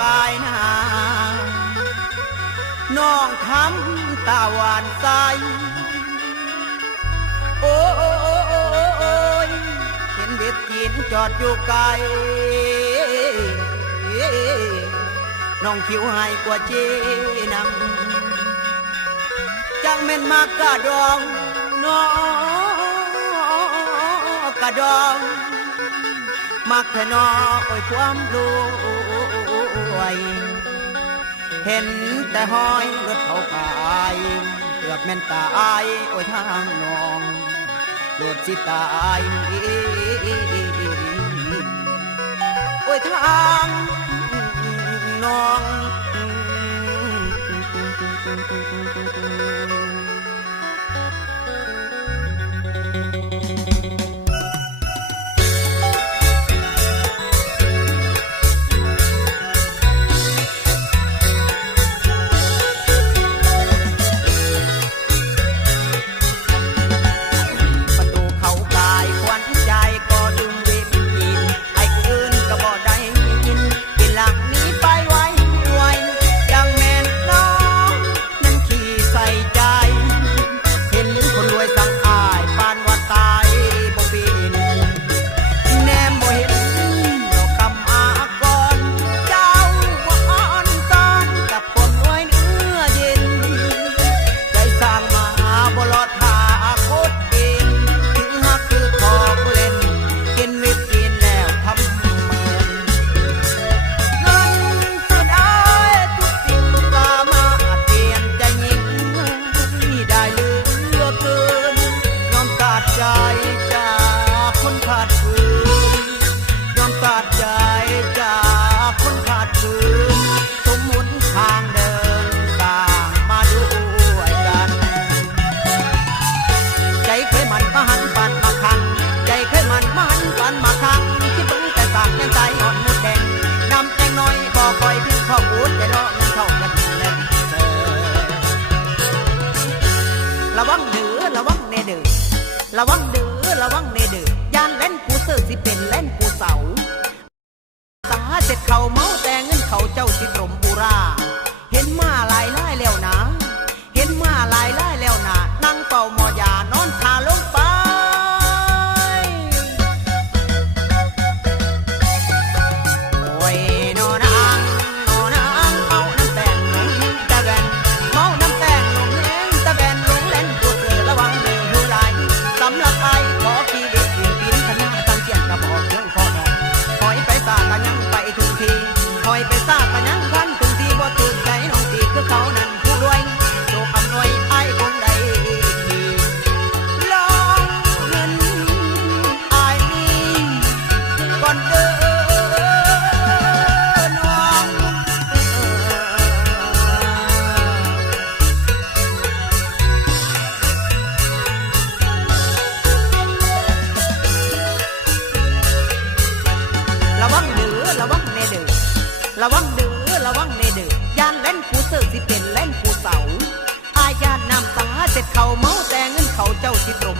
วายนาน้องทำตาหวานใสโอ้ยเห็นเบ็บกินจอดอยู่ไกลน้องคิวหายกว่าเจนังจังเม่นมากกะดองน้องกะดองมากแค่นอโอยความรู้ วเห็นแต่ห้อยรถเขาขายเกือบแม่นตายโอ้ยทางนองโดดสิตายโอ้ยทางนอง Thank. ระวังเด้อ ระวังเดือระวังในเดือยานเล่นผู้เสือสิเป็นเล่นผู้เสา อาญาน้ำตาเจ็ดเขาเมาแตงเขาเจ้าสิตรม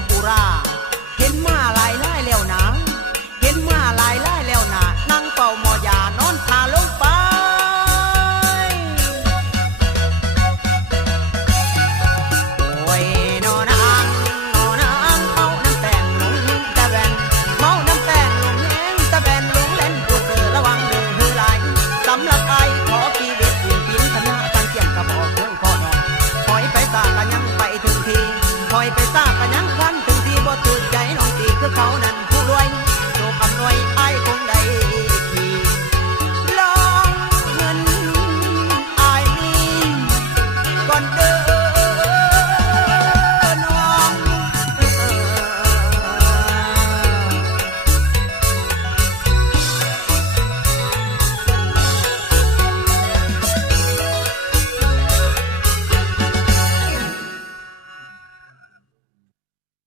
phone.